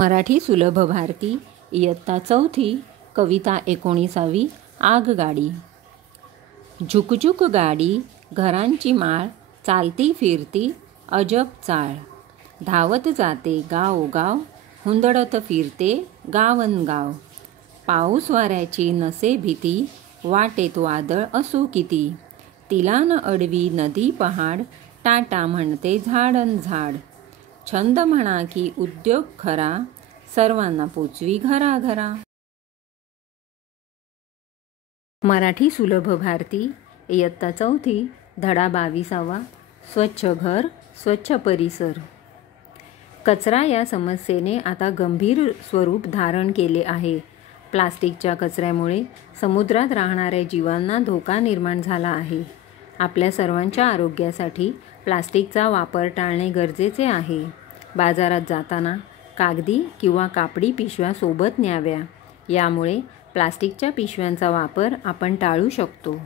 मराठी सुलभ भारती इयत्ता 4थी कविता 19वी आगगाडी। झुकझुक गाडी घरांची माळ, चालती फिरती अजब चाळ। धावत जाते गावोगाव, हुंदडत फिरते गावनगाव। पाऊस वाऱ्याची नसे भीती, वाटेत वादळ असो किती। तिला न अडवी नदी पहाड, टाटा म्हणते झाडन झाड। छंद म्हणा की उद्योग खरा, सर्वांना पोचवी घराघरा। मराठी सुलभ भारती इयत्ता 4थी धडा 22वा स्वच्छ घर स्वच्छ परिसर। कचरा या समस्येने आता गंभीर स्वरूप धारण केले आहे। प्लास्टिकच्या कचऱ्यामुळे समुद्रात राहणाऱ्या जीवांना धोका निर्माण झाला आहे। आपल्या सर्वांच्या आरोग्यासाठी प्लास्टिकचा वापर टाळणे गरजेचे आहे। बाजारात जाताना कागदी किंवा कापडी पिशव्या सोबत न्याव्या, यामुळे प्लास्टिकच्या पिशव्यांचा वापर आपण टाळू शकतो।